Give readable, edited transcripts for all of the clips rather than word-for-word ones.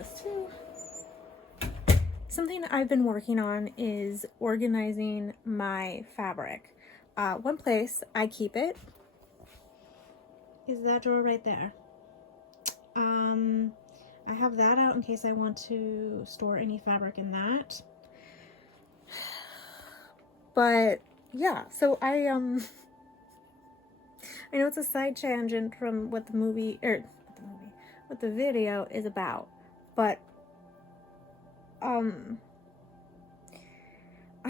this too. Something I've been working on is organizing my fabric. One place I keep it is that drawer right there. I have that out in case I want to store any fabric in that. But yeah, so I know it's a side tangent from what what the video is about, but I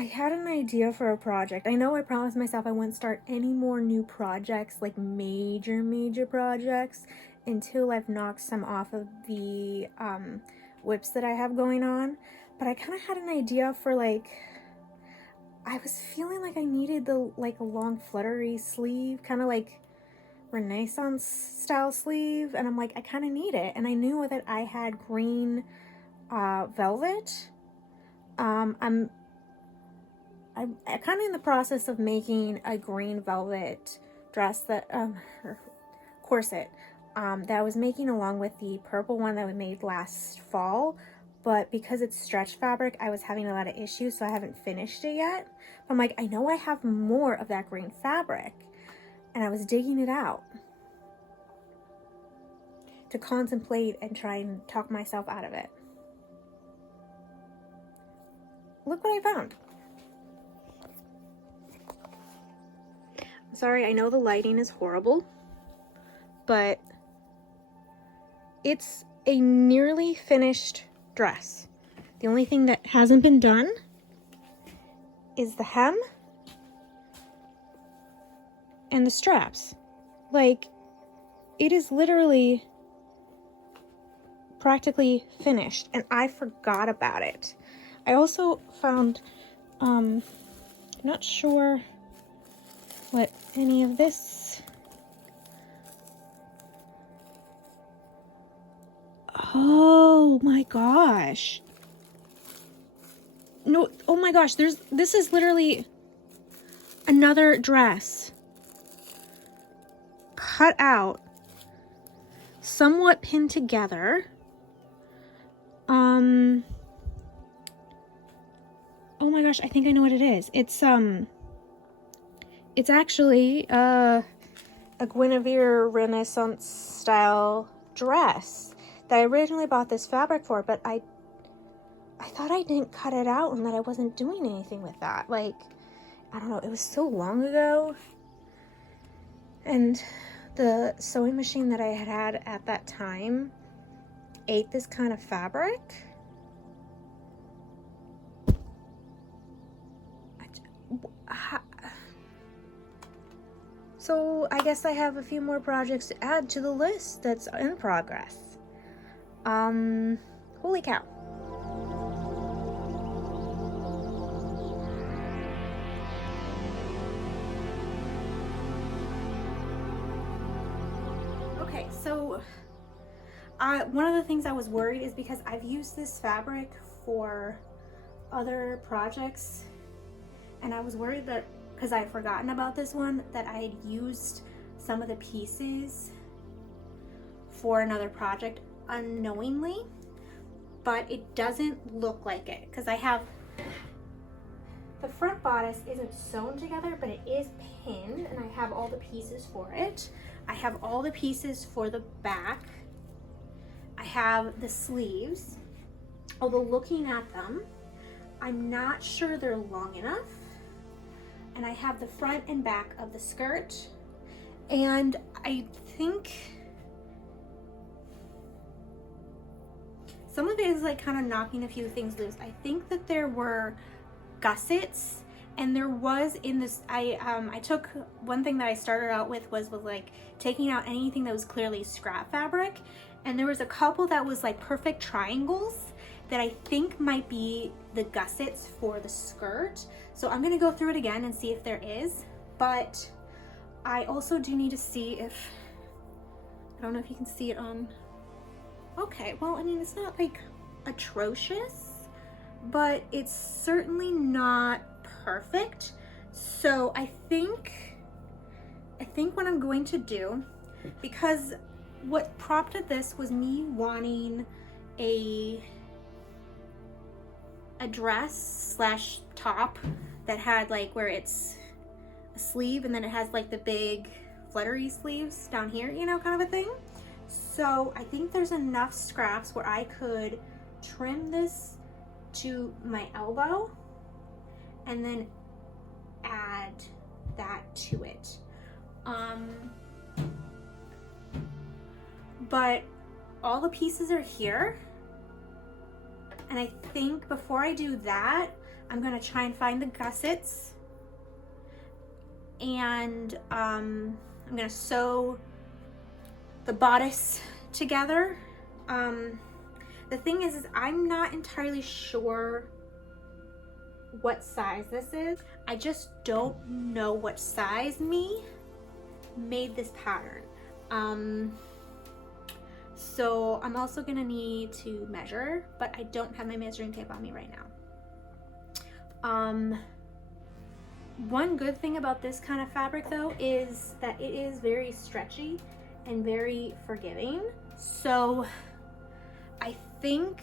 had an idea for a project. I know I promised myself I wouldn't start any more new projects, like major projects, until I've knocked some off of the whips that I have going on. But I kind of had an idea for, like, I was feeling like I needed a long fluttery sleeve, kind of like Renaissance style sleeve, and I'm like, I kind of need it. And I knew that I had green velvet. I'm kind of in the process of making a green velvet dress that corset that I was making along with the purple one that we made last fall, but because it's stretch fabric, I was having a lot of issues, so I haven't finished it yet. But I'm like, I know I have more of that green fabric, and I was digging it out to contemplate and try and talk myself out of it. Look what I found. Sorry, I know the lighting is horrible, but it's a nearly finished dress. The only thing that hasn't been done is the hem and the straps. Like, it is literally practically finished, and I forgot about it. I also found, not sure what any of this. Oh my gosh. No, oh my gosh, this is literally another dress cut out, somewhat pinned together. Oh my gosh, I think I know what it is. It's actually a Guinevere Renaissance style dress that I originally bought this fabric for, but I thought I didn't cut it out and that I wasn't doing anything with that. Like, I don't know, it was so long ago. And the sewing machine that I had at that time ate this kind of fabric. So I guess I have a few more projects to add to the list that's in progress. Holy cow. Okay, so one of the things I was worried is because I've used this fabric for other projects, and I was worried that because I had forgotten about this one, that I had used some of the pieces for another project unknowingly, but it doesn't look like it because I have the front bodice isn't sewn together, but it is pinned, and I have all the pieces for it. I have all the pieces for the back. I have the sleeves, although looking at them, I'm not sure they're long enough. And I have the front and back of the skirt, and I think some of it is like kind of knocking a few things loose. I think that there were gussets, and there was in this, I took one thing that I started out with was like taking out anything that was clearly scrap fabric, and there was a couple that was like perfect triangles that I think might be the gussets for the skirt. So I'm gonna go through it again and see if there is, but I also do need to see if, I don't know if you can see it on, okay, well, I mean, it's not like atrocious, but it's certainly not perfect. So I think what I'm going to do, because what prompted this was me wanting a dress slash top that had like where it's a sleeve and then it has like the big fluttery sleeves down here, you know, kind of a thing. So I think there's enough scraps where I could trim this to my elbow and then add that to it. But all the pieces are here, and I think before I do that, I'm gonna try and find the gussets, and I'm gonna sew the bodice together. The thing is I'm not entirely sure what size this is. I just don't know what size me made this pattern. So I'm also gonna need to measure, but I don't have my measuring tape on me right now. One good thing about this kind of fabric though is that it is very stretchy and very forgiving. So I think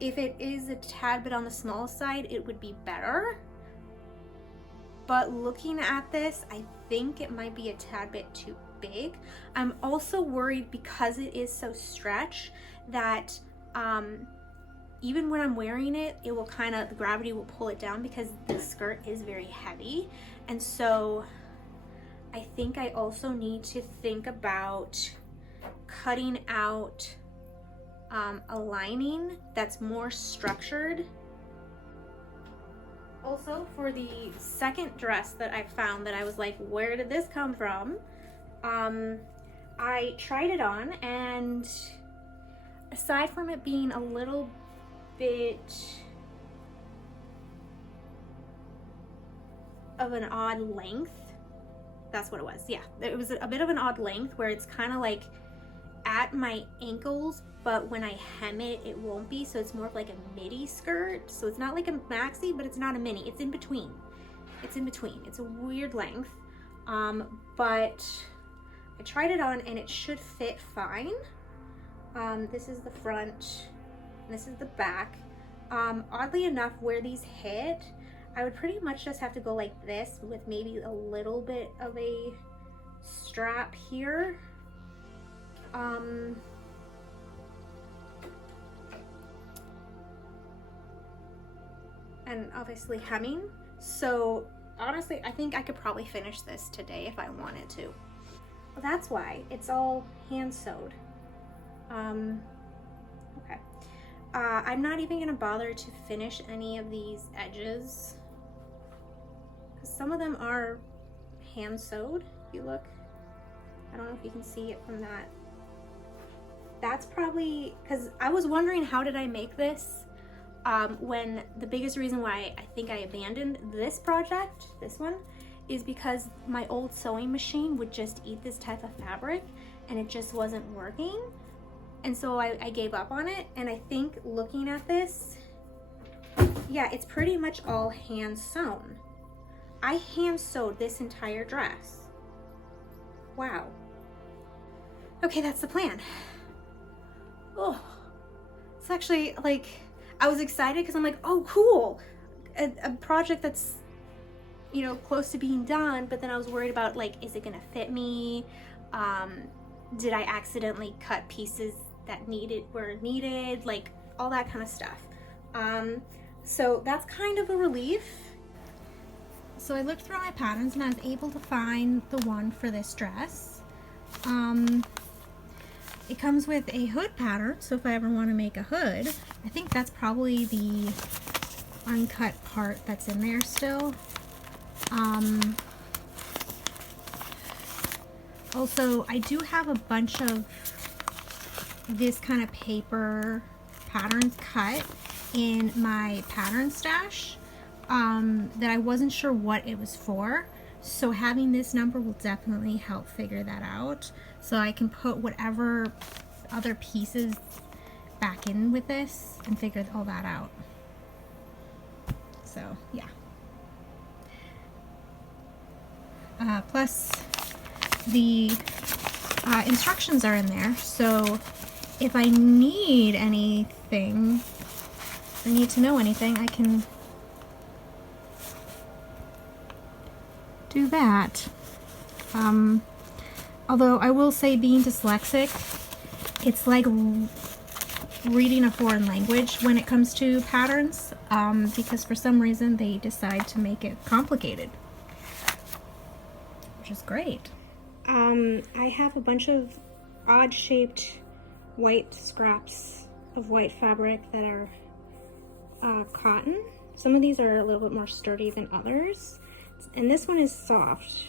if it is a tad bit on the small side, it would be better. But looking at this, I think it might be a tad bit too big. I'm also worried because it is so stretched that even when I'm wearing it, it will kind of, the gravity will pull it down because the skirt is very heavy. And so I think I also need to think about cutting out a lining that's more structured. Also, for the second dress that I found that I was like, where did this come from? I tried it on, and aside from it being a little bit of an odd length, that's what it was. Yeah, it was a bit of an odd length where it's kind of like at my ankles, but when I hem it, it won't be. So it's more of like a midi skirt. So it's not like a maxi, but it's not a mini. It's in between. It's in between. It's a weird length. But I tried it on and it should fit fine. This is the front, and this is the back. Oddly enough, where these hit, I would pretty much just have to go like this with maybe a little bit of a strap here. And obviously hemming. So honestly, I think I could probably finish this today if I wanted to. Well, that's why it's all hand sewed. Okay. I'm not even gonna bother to finish any of these edges because some of them are hand sewed. If you look, I don't know if you can see it from that. That's probably because I was wondering how did I make this when the biggest reason why I think I abandoned this project, this one, is because my old sewing machine would just eat this type of fabric and it just wasn't working. And so I gave up on it. And I think looking at this, yeah, it's pretty much all hand sewn. I hand sewed this entire dress. Wow. Okay, that's the plan. Oh, it's actually like, I was excited because I'm like, oh, cool. A project that's, you know, close to being done, but then I was worried about like, is it gonna fit me? Did I accidentally cut pieces that were needed? Like all that kind of stuff. So that's kind of a relief. So I looked through my patterns and I was able to find the one for this dress. It comes with a hood pattern, so if I ever want to make a hood, I think that's probably the uncut part that's in there still. Also, I do have a bunch of this kind of paper patterns cut in my pattern stash that I wasn't sure what it was for. So having this number will definitely help figure that out. So I can put whatever other pieces back in with this and figure all that out. So yeah. Plus the instructions are in there. So if I need anything, I need to know anything, I can do that. Although I will say, being dyslexic, it's like reading a foreign language when it comes to patterns, because for some reason they decide to make it complicated, which is great. I have a bunch of odd-shaped white scraps of white fabric that are cotton. Some of these are a little bit more sturdy than others, and this one is soft.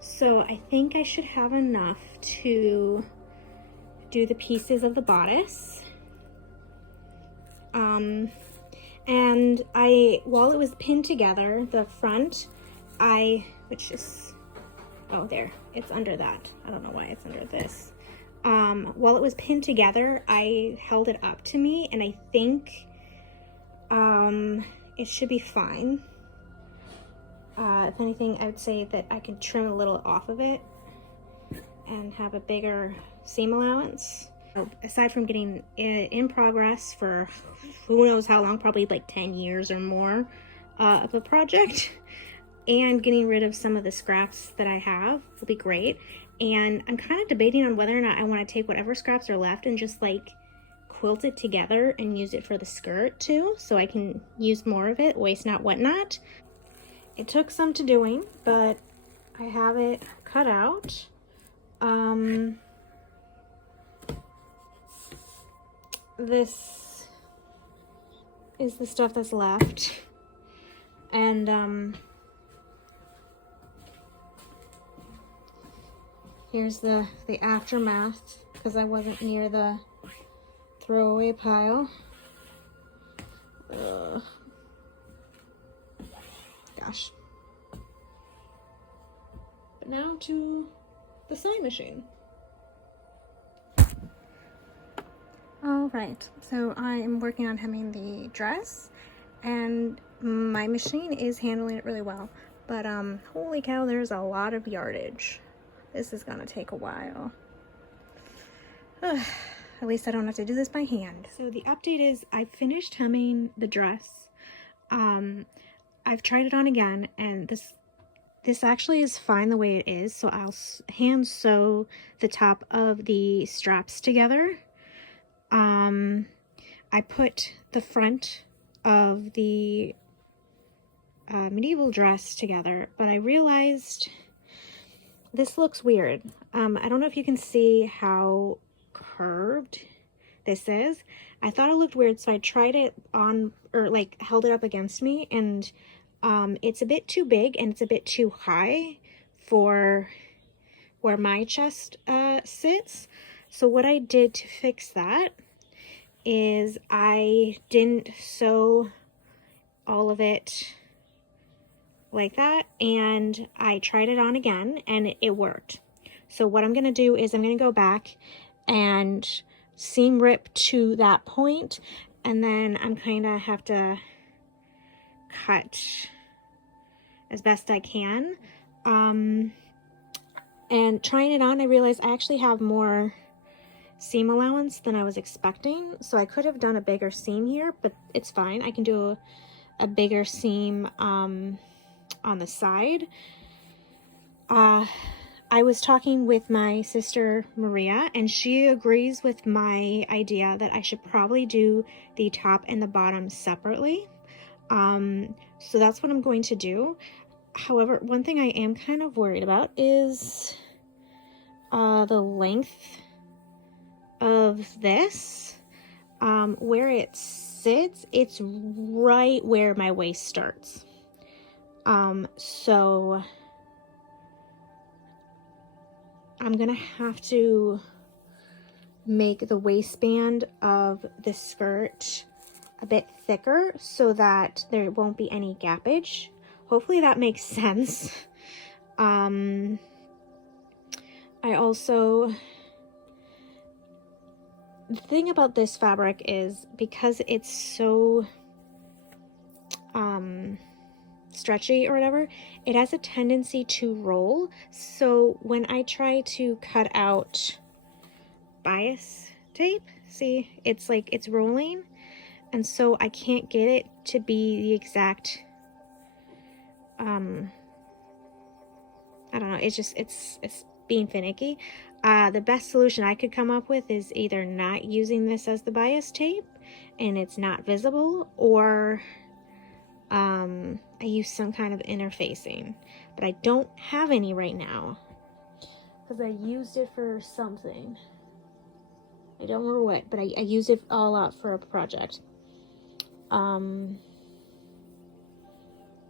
So I think I should have enough to do the pieces of the bodice. And while it was pinned together, the front, which is, oh, there, it's under that. I don't know why it's under this. While it was pinned together, I held it up to me, and I think it should be fine. If anything, I would say that I can trim a little off of it and have a bigger seam allowance. Aside from getting it in progress for who knows how long, probably like 10 years or more of a project, and getting rid of some of the scraps that I have will be great. And I'm kind of debating on whether or not I want to take whatever scraps are left and just like quilt it together and use it for the skirt too, so I can use more of it, waste not, whatnot. It took some to doing, but I have it cut out. This is the stuff that's left, and here's the aftermath, because I wasn't near the throwaway pile. Gosh. But now to the sewing machine. All right, so I am working on hemming the dress, and my machine is handling it really well, but holy cow, there's a lot of yardage. This is gonna take a while. At least I don't have to do this by hand. So the update is I've finished hemming the dress. I've tried it on again, and this actually is fine the way it is, so I'll hand sew the top of the straps together. I put the front of the medieval dress together, but I realized this looks weird. I don't know if you can see how curved this is. I thought it looked weird, so I tried it on, or like held it up against me, and it's a bit too big and it's a bit too high for where my chest sits. So what I did to fix that is I didn't sew all of it like that, and I tried it on again and it worked. So what I'm going to do is I'm going to go back and seam rip to that point, and then I'm kind of have to cut as best I can. And trying it on, I realized I actually have more seam allowance than I was expecting, so I could have done a bigger seam here, but it's fine. I can do a bigger seam on the side. I was talking with my sister Maria, and she agrees with my idea that I should probably do the top and the bottom separately. So that's what I'm going to do. However, one thing I am kind of worried about is the length of this. Where it sits, it's right where my waist starts. So I'm gonna have to make the waistband of the skirt a bit thicker so that there won't be any gappage. Hopefully that makes sense. I also, the thing about this fabric is because it's so stretchy or whatever, it has a tendency to roll. So when I try to cut out bias tape, see, it's like it's rolling, and so I can't get it to be the exact I don't know, it's being finicky. The best solution I could come up with is either not using this as the bias tape and it's not visible, or I use some kind of interfacing, but I don't have any right now because I used it for something. I don't remember what, but I used it all out for a project.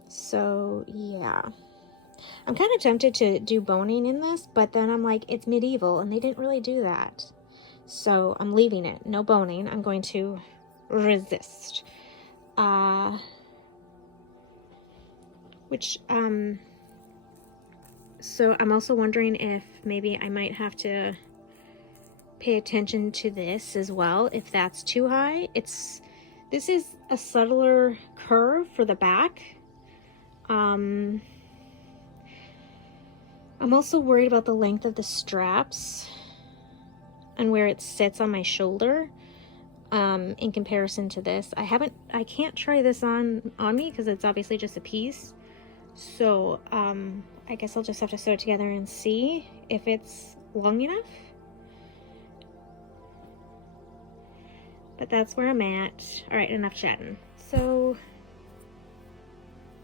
So yeah, I'm kind of tempted to do boning in this, but then I'm like, it's medieval and they didn't really do that. So I'm leaving it. No boning. I'm going to resist. So I'm also wondering if maybe I might have to pay attention to this as well, if that's too high. This is a subtler curve for the back. I'm also worried about the length of the straps and where it sits on my shoulder in comparison to this. I can't try this on me because it's obviously just a piece. So I guess I'll just have to sew it together and see if it's long enough. But that's where I'm at. All right, enough chatting. So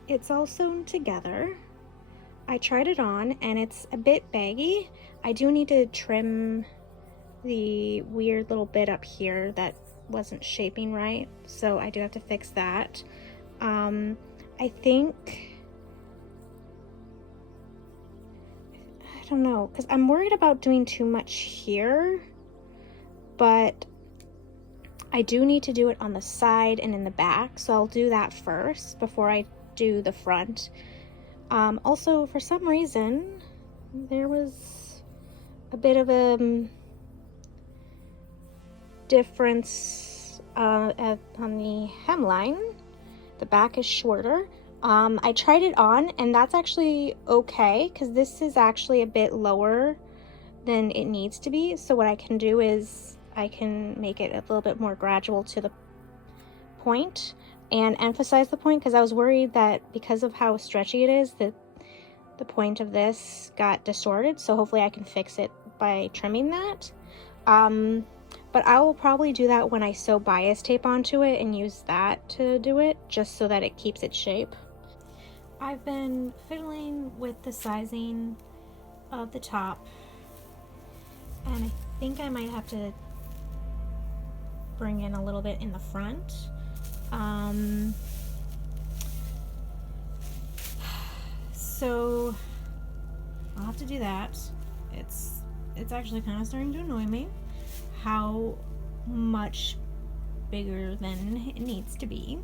it's all sewn together. I tried it on and it's a bit baggy. I do need to trim the weird little bit up here that wasn't shaping right, so I do have to fix that. I think, I don't know, because I'm worried about doing too much here, but I do need to do it on the side and in the back, so I'll do that first before I do the front. Also, for some reason, there was a bit of a difference on the hemline. The back is shorter. I tried it on, and that's actually okay, because this is actually a bit lower than it needs to be. So what I can do is I can make it a little bit more gradual to the point and emphasize the point, because I was worried that because of how stretchy it is, that the point of this got distorted. So hopefully I can fix it by trimming that. But I will probably do that when I sew bias tape onto it and use that to do it, just so that it keeps its shape. I've been fiddling with the sizing of the top, and I think I might have to bring in a little bit in the front. So I'll have to do that. It's actually kind of starting to annoy me how much bigger than it needs to be.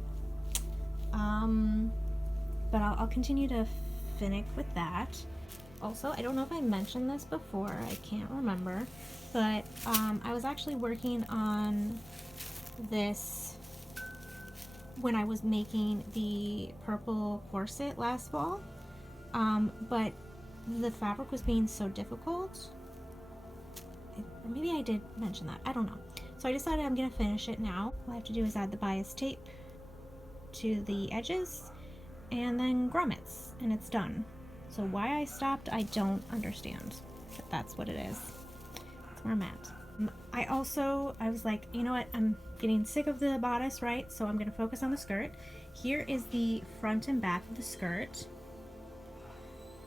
But I'll continue to finick with that. Also, I don't know if I mentioned this before, I can't remember, but I was actually working on this when I was making the purple corset last fall, but the fabric was being so difficult. Maybe I did mention that, I don't know. So I decided I'm gonna finish it now. All I have to do is add the bias tape to the edges and then grommets, and it's done. So why I stopped, I don't understand, but that's what it is. That's where I'm at. I was like, you know what, I'm getting sick of the bodice, right? So I'm gonna focus on the skirt. Here is the front and back of the skirt.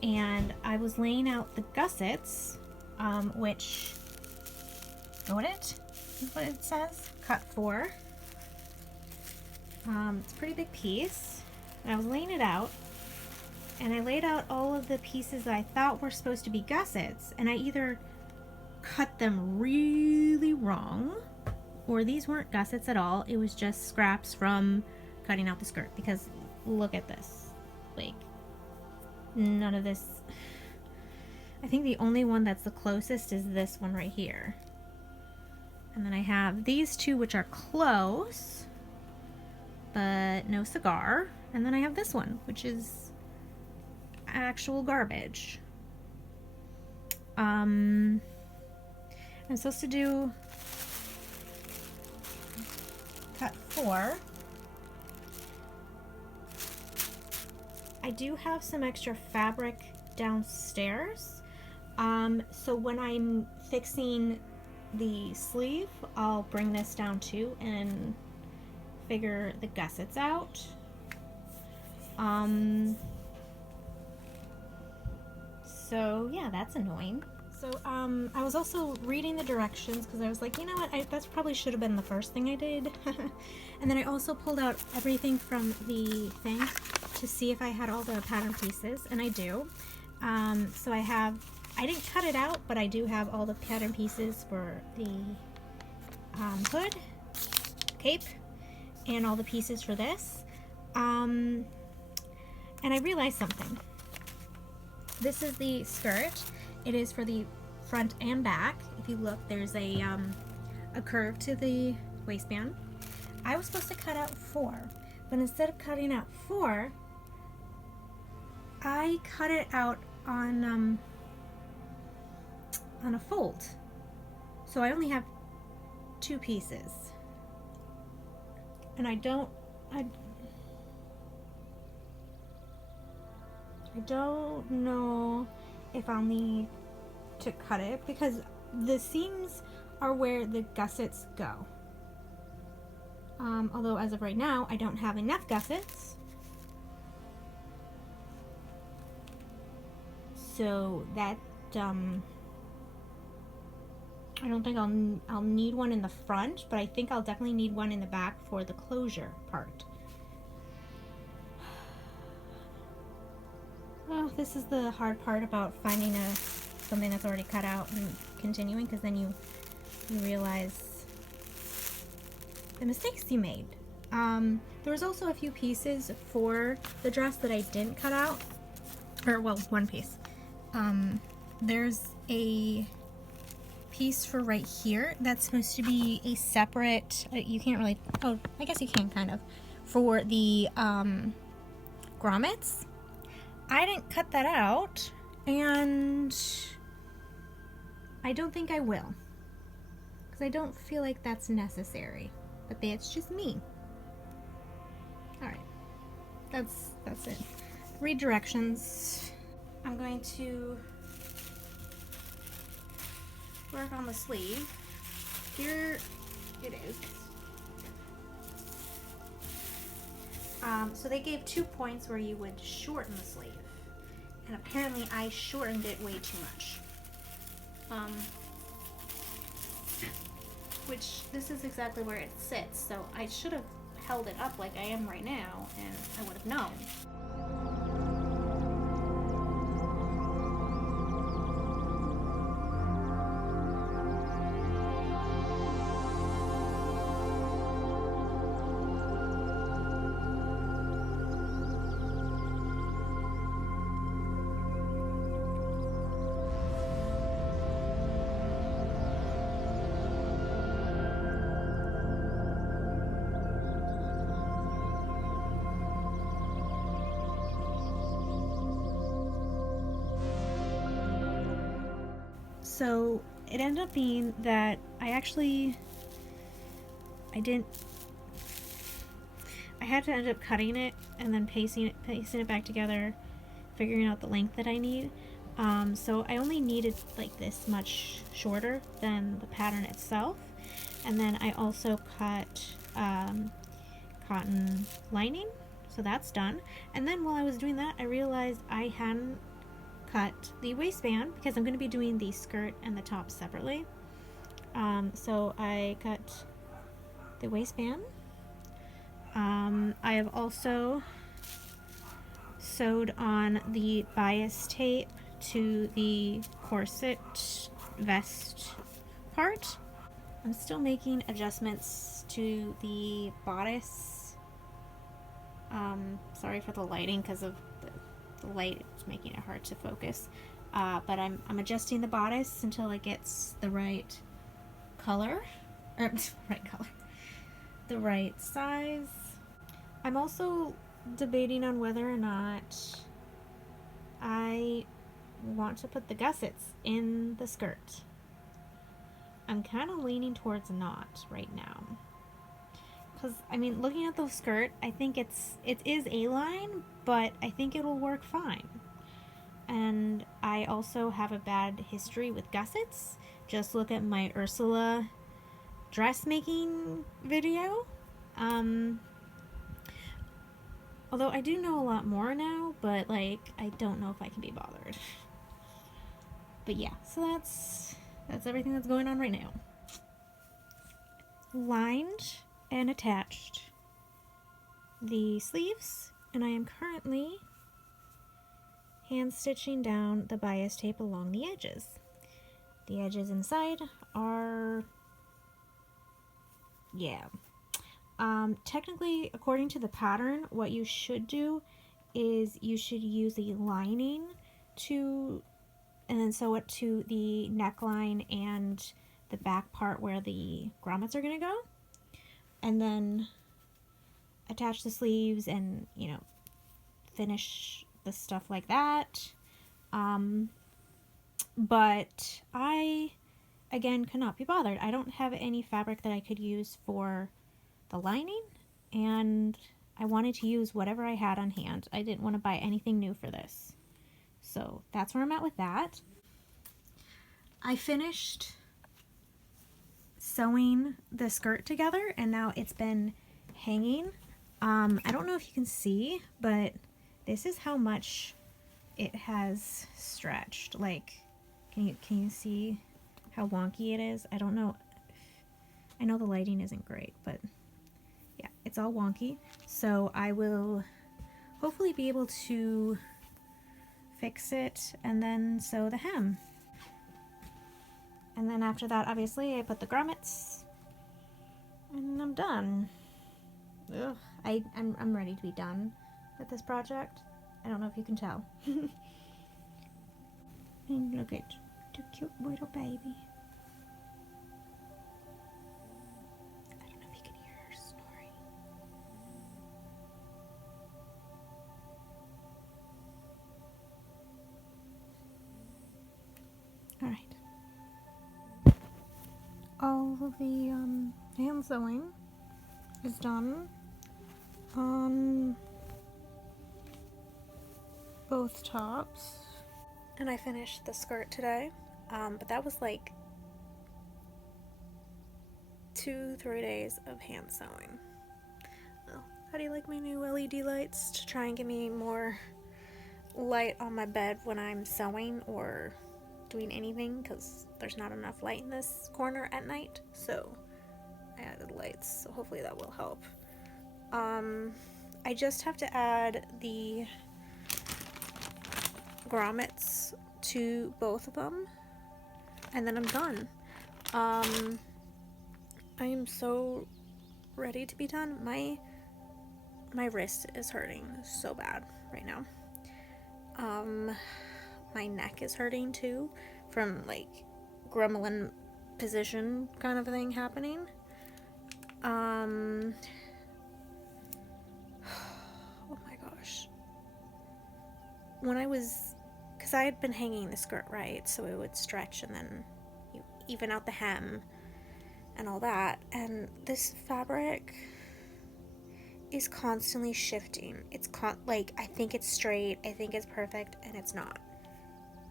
And I was laying out the gussets, which go in it, is what it says, cut 4. It's a pretty big piece. And I was laying it out, and I laid out all of the pieces that I thought were supposed to be gussets, and I either cut them really wrong, or these weren't gussets at all. It was just scraps from cutting out the skirt, because look at this. Like, none of this. I think the only one that's the closest is this one right here. And then I have these two, which are close, but no cigar. And then I have this one, which is actual garbage. I'm supposed to do cut 4. I do have some extra fabric downstairs. So when I'm fixing the sleeve, I'll bring this down too and figure the gussets out. So yeah, that's annoying. So I was also reading the directions because I was like, you know what, that probably should have been the first thing I did. And then I also pulled out everything from the thing to see if I had all the pattern pieces, and I do. So I didn't cut it out, but I do have all the pattern pieces for the hood, cape, and all the pieces for this. And I realized something. This is the skirt. It is for the front and back. If you look, there's a curve to the waistband. I was supposed to cut out 4, but instead of cutting out 4, I cut it out on a fold. So I only have 2 pieces. And I don't know if I'll need to cut it because the seams are where the gussets go. Although as of right now, I don't have enough gussets. So that, I don't think I'll need one in the front, but I think I'll definitely need one in the back for the closure part. Well, this is the hard part about finding something that's already cut out and continuing, because then you realize the mistakes you made. There was also a few pieces for the dress that I didn't cut out, or well, one piece. There's a piece for right here that's supposed to be a separate, you can't really, oh, I guess you can kind of, for the grommets. I didn't cut that out, and I don't think I will, because I don't feel like that's necessary, but that's just me. Alright, that's it. Read directions. I'm going to work on the sleeve. Here it is. So they gave 2 points where you would shorten the sleeve, and apparently I shortened it way too much. Which this is exactly where it sits, so I should have held it up like I am right now, and I would have known. So it ended up being that I had to end up cutting it and then pasting it back together, figuring out the length that I need. So I only needed like this much shorter than the pattern itself. And then I also cut cotton lining, so that's done. And then while I was doing that, I realized I hadn't cut the waistband because I'm going to be doing the skirt and the top separately. So I cut the waistband. I have also sewed on the bias tape to the corset vest part. I'm still making adjustments to the bodice. Sorry for the lighting because of the light, it's making it hard to focus. But I'm adjusting the bodice until it gets the right color, or the right size. I'm also debating on whether or not I want to put the gussets in the skirt. I'm kind of leaning towards not right now. Because, I mean, looking at the skirt, I think it is A-line, but I think it'll work fine. And I also have a bad history with gussets. Just look at my Ursula dressmaking video. Although I do know a lot more now, but, like, I don't know if I can be bothered. But yeah, so that's everything that's going on right now. Lined and attached the sleeves, and I am currently hand stitching down the bias tape along the edges. The edges inside are, yeah. Technically, according to the pattern, what you should do is you should use the lining and then sew it to the neckline and the back part where the grommets are going to go. And then attach the sleeves and, finish the stuff like that. But I, again, cannot be bothered. I don't have any fabric that I could use for the lining, and I wanted to use whatever I had on hand. I didn't want to buy anything new for this. So that's where I'm at with that. I finished sewing the skirt together, and now it's been hanging. I don't know if you can see, but this is how much it has stretched. Like, can you see how wonky it is? I don't know. I know the lighting isn't great, but yeah, it's all wonky. So I will hopefully be able to fix it and then sew the hem. And then after that, obviously, I put the grommets, and I'm done. Ugh. I'm ready to be done with this project. I don't know if you can tell. And look at the cute little baby. I don't know if you can hear her snoring. Alright. All of the hand sewing is done on both tops. And I finished the skirt today, but that was like 2-3 days of hand sewing. Well, how do you like my new LED lights to try and give me more light on my bed when I'm sewing or doing anything, because there's not enough light in this corner at night, so I added lights, so hopefully that will help. I just have to add the grommets to both of them, and then I'm done. I am so ready to be done. My wrist is hurting so bad right now. My neck is hurting too from like gremlin position kind of thing happening. Oh my gosh. When I was, because I had been hanging the skirt, right, so it would stretch and then you even out the hem and all that, and this fabric is constantly shifting. It's like, I think it's straight, I think it's perfect, and it's not.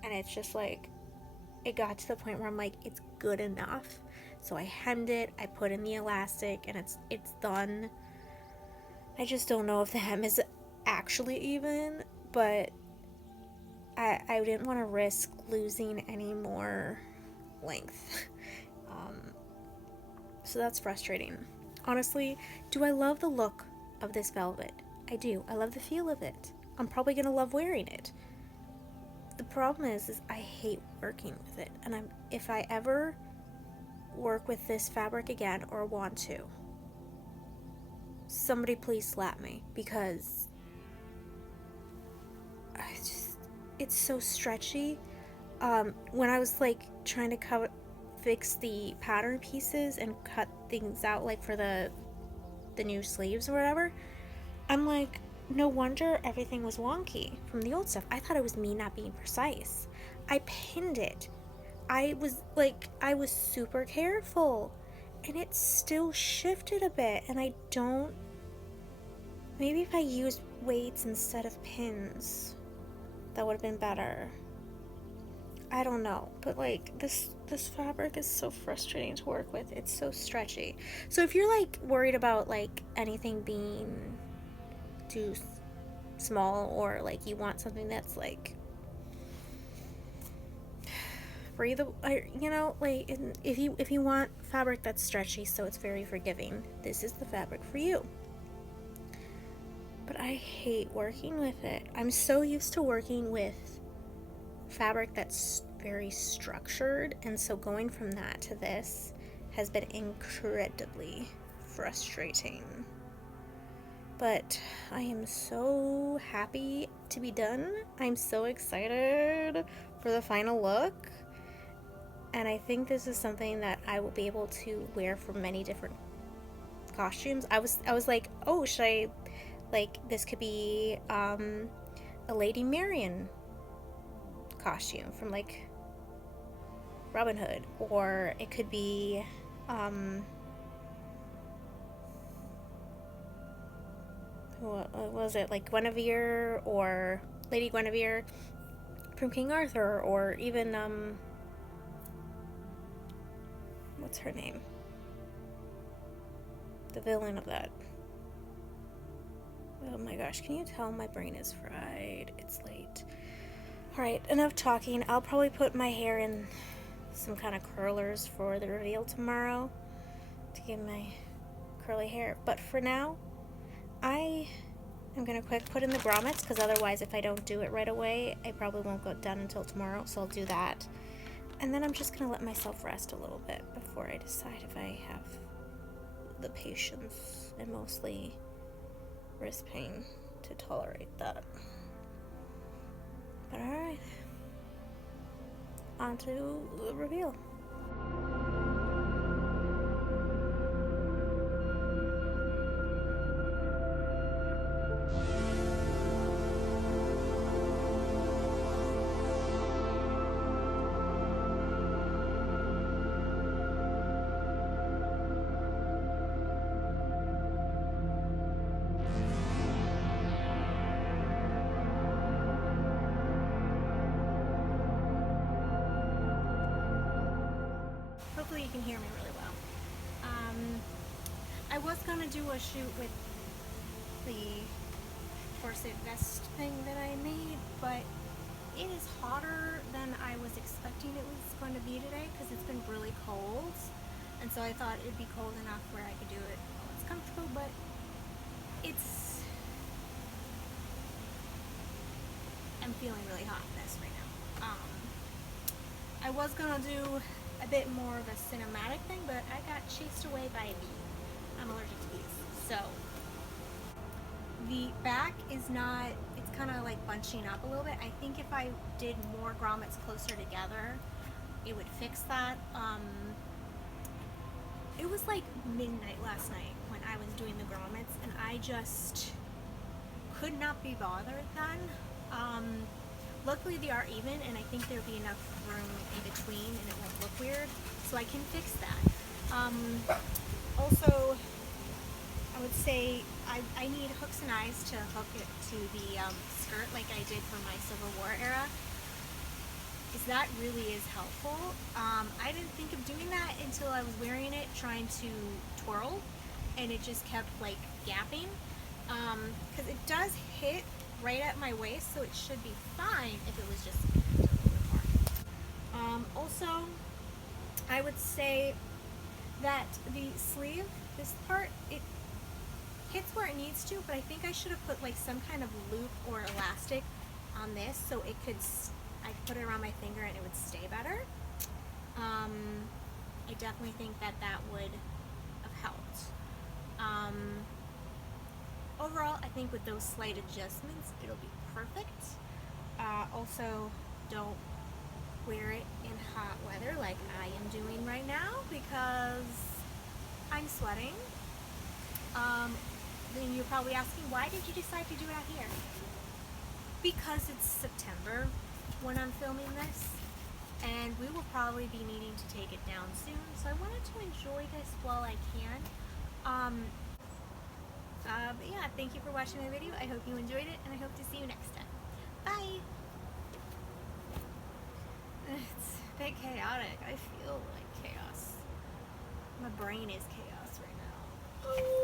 And it's just like, it got to the point where I'm like, it's good enough. So I hemmed it, I put in the elastic, and it's done. I just don't know if the hem is actually even, but I didn't want to risk losing any more length. So that's frustrating. Honestly, do I love the look of this velvet? I do. I love the feel of it. I'm probably going to love wearing it. The problem is I hate working with it. And if I ever work with this fabric again or want to, somebody please slap me, because it's so stretchy. When I was like trying to fix the pattern pieces and cut things out like for the new sleeves or whatever, I'm like, no wonder everything was wonky from the old stuff. I thought it was me not being precise. I pinned it. I was super careful, and it still shifted a bit, and I don't. Maybe if I used weights instead of pins, that would have been better. I don't know, but like this fabric is so frustrating to work with. It's so stretchy. So if you're like worried about like anything being too small, or like you want something that's like breathable, you know, like if you want fabric that's stretchy so it's very forgiving, this is the fabric for you. But I hate working with it. I'm so used to working with fabric that's very structured, and so going from that to this has been incredibly frustrating. But I am so happy to be done. I'm so excited for the final look, and I think this is something that I will be able to wear for many different costumes. I was like, oh, should I, like, this could be a Lady Marian costume from like Robin Hood, or it could be what was it, like Guinevere or Lady Guinevere from King Arthur, or even what's her name, the villain of that. Oh my gosh, can you tell my brain is fried? It's late. Alright, enough talking. I'll probably put my hair in some kind of curlers for the reveal tomorrow to give my curly hair. But for now, I am going to quick put in the grommets, because otherwise if I don't do it right away, I probably won't go done until tomorrow, so I'll do that. And then I'm just going to let myself rest a little bit before I decide if I have the patience and mostly wrist pain to tolerate that. But alright, on to the reveal. Hopefully you can hear me really well. I was gonna do a shoot with the corset vest thing that I made, but it is hotter than I was expecting it was going to be today, because it's been really cold, and so I thought it'd be cold enough where I could do it while it's comfortable, but I'm feeling really hot in this right now. I was gonna do a bit more of a cinematic thing, but I got chased away by a bee. I'm allergic to bees. So the back is not, it's kind of like bunching up a little bit. I think if I did more grommets closer together, it would fix that. It was like midnight last night when I was doing the grommets, and I just could not be bothered then. Luckily they are even, and I think there'll be enough room in between and it won't look weird, so I can fix that. Also, I would say I need hooks and eyes to hook it to the skirt like I did for my Civil War era, because that really is helpful. I didn't think of doing that until I was wearing it, trying to twirl, and it just kept like gapping, because it does hit right at my waist, so it should be fine if it was just a little bit more. Also, I would say that the sleeve, this part, it hits where it needs to, but I think I should have put like some kind of loop or elastic on this so it could, I could put it around my finger and it would stay better. I definitely think that would have helped. Overall, I think with those slight adjustments, it'll be perfect. Also, don't wear it in hot weather like I am doing right now, because I'm sweating. then you're probably asking, why did you decide to do it out here? Because it's September when I'm filming this, and we will probably be needing to take it down soon, so I wanted to enjoy this while I can. But yeah, thank you for watching my video. I hope you enjoyed it, and I hope to see you next time. Bye! It's a bit chaotic. I feel like chaos. My brain is chaos right now.